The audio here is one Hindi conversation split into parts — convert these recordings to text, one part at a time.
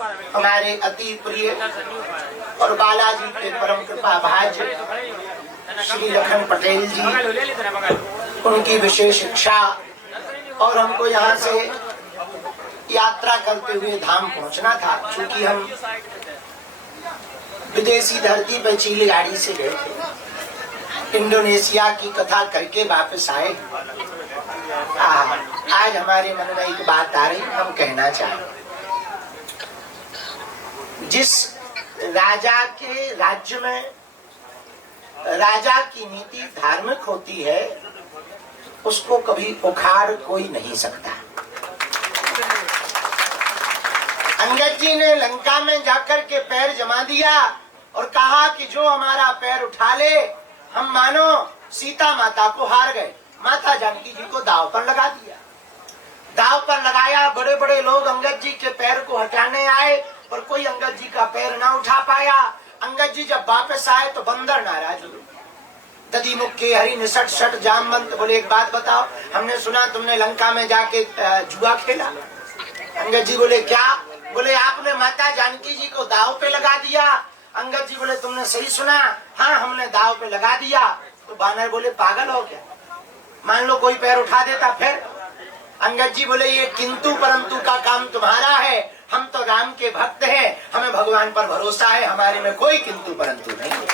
हमारे अति प्रिय और बालाजी के परम कृपा भाज्य श्री लखन पटेल जी, उनकी विशेष इच्छा और हमको यहाँ से यात्रा करते हुए धाम पहुँचना था। चूंकि हम विदेशी धरती पर चील गाड़ी से गए थे, इंडोनेशिया की कथा करके वापस आए। आज हमारे मन में एक बात आ रही, हम कहना चाहें। जिस राजा के राज्य में राजा की नीति धार्मिक होती है, उसको कभी उखाड़ कोई नहीं सकता। अंगद जी ने लंका में जाकर के पैर जमा दिया और कहा कि जो हमारा पैर उठा ले, हम मानो सीता माता को हार गए। माता जानकी जी को दाव पर लगा दिया। दाव पर लगाया, बड़े बड़े लोग अंगद जी के पैर को हटाने आए, पर कोई अंगद जी का पैर ना उठा पाया। अंगद जी जब वापस आए तो बंदर नाराज हुए। दधी मुक्के हरि निसट सट जामवंत बोले, एक बात बताओ, हमने सुना तुमने लंका में जाके जुआ खेला। अंगद जी बोले, क्या? बोले, आपने माता जानकी जी को दाव पे लगा दिया। अंगद जी बोले, तुमने सही सुना, हाँ हमने दाव पे लगा दिया। तो बानर बोले, पागल हो क्या? मान लो कोई पैर उठा देता फिर? अंगद जी बोले, ये किंतु परंतु का काम तुम्हारा है, हम तो राम के भक्त हैं, हमें भगवान पर भरोसा है, हमारे में कोई किंतु परंतु नहीं है।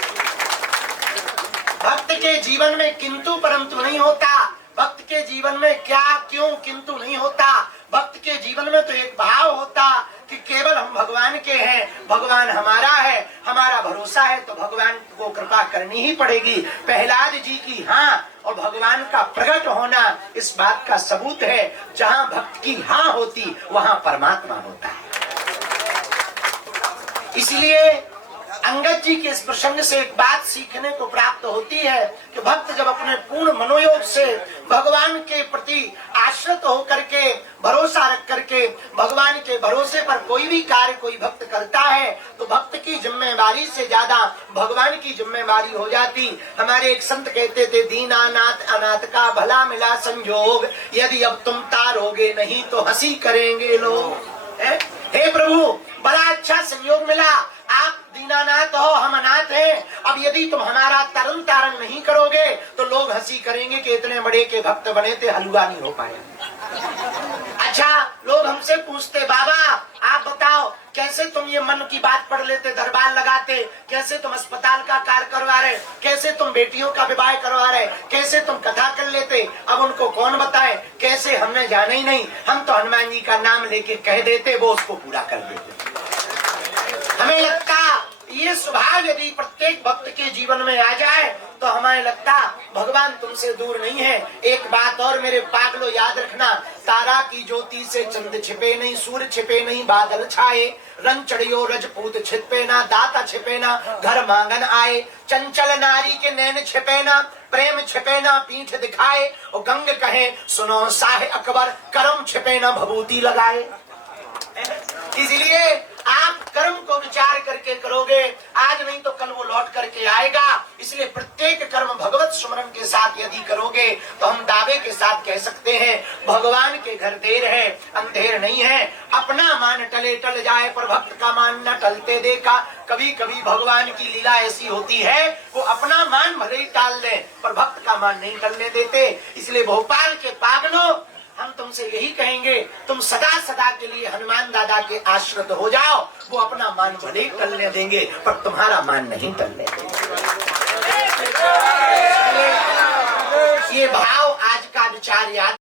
भक्त के जीवन में किंतु परंतु नहीं होता। भक्त के जीवन में क्या क्यों किंतु नहीं होता। भक्त के जीवन में तो एक भाव होता कि केवल हम भगवान के हैं, भगवान हमारा है, हमारा भरोसा है, तो भगवान को कृपा करनी ही पड़ेगी। प्रहलाद जी की हाँ और भगवान का प्रकट होना इस बात का सबूत है। जहाँ भक्त की हाँ होती, वहाँ परमात्मा होता है। इसलिए अंगद जी के इस प्रसंग से एक बात सीखने को प्राप्त होती है कि भक्त जब अपने पूर्ण मनोयोग से भगवान के प्रति आश्रित होकर के, भरोसा रख करके, भगवान के भरोसे पर कोई भी कार्य कोई भक्त करता है, तो भक्त की जिम्मेवारी से ज्यादा भगवान की जिम्मेवारी हो जाती। हमारे एक संत कहते थे, दीनानाथ अनाथ का भला मिला संयोग, यदि अब तुम तारोगे नहीं तो हंसी करेंगे लोग। हे प्रभु, बड़ा अच्छा संयोग मिला, आप दीनानाथ हो, हम अनाथ हैं। अब यदि तुम हमारा तरन तारण नहीं करोगे तो लोग हंसी करेंगे कि इतने बड़े के भक्त बने थे, हलवा नहीं हो पाया। अच्छा, लोग हमसे पूछते, बाबा आप बताओ कैसे तुम ये मन की बात पढ़ लेते, दरबार लगाते, कैसे तुम अस्पताल का कार्य करवा रहे, कैसे तुम बेटियों का विवाह करवा रहे, कैसे तुम कथा कर लेते। अब उनको कौन बताए कैसे, हमने जाना ही नहीं। हम तो हनुमान जी का नाम लेके कह देते, वो उसको पूरा कर देते। हमें लगता ये स्वभाव यदि प्रत्येक भक्त के जीवन में आ जाए तो हमें लगता भगवान तुमसे दूर नहीं है। एक बात और मेरे पागलों याद रखना, तारा की ज्योति से चंद छिपे नहीं, सूर्य छिपे नहीं, बादल छाए, रंग चढ़ियो रजपूत छिपे ना, दाता छिपे ना, घर मांगन आए, चंचल नारी के नैन छिपे ना, प्रेम छिपे ना, पीठ दिखाए, और गंग कहे सुनो शाह अकबर, कर्म छिपे ना, भभूति लगाए। इसलिए आप कर्म को विचार करके करोगे, आज नहीं तो कल वो लौट करके आएगा। इसलिए प्रत्येक कर्म भगवत स्मरण के साथ यदि करोगे तो हम दावे के साथ कह सकते हैं, भगवान के घर देर है अंधेर नहीं है। अपना मान टले टल जाए पर भक्त का मान न टलते देखा। कभी कभी भगवान की लीला ऐसी होती है, वो अपना मान भले ही टाल दे पर भक्त का मान नहीं टलने देते। इसलिए भोपाल के पागलों, हम तुमसे यही कहेंगे, तुम सदा सदा के लिए हनुमान दादा के आश्रित हो जाओ। वो अपना मान भले ही टलने देंगे पर तुम्हारा मान नहीं टलने देंगे। ये भाव आज का विचार याद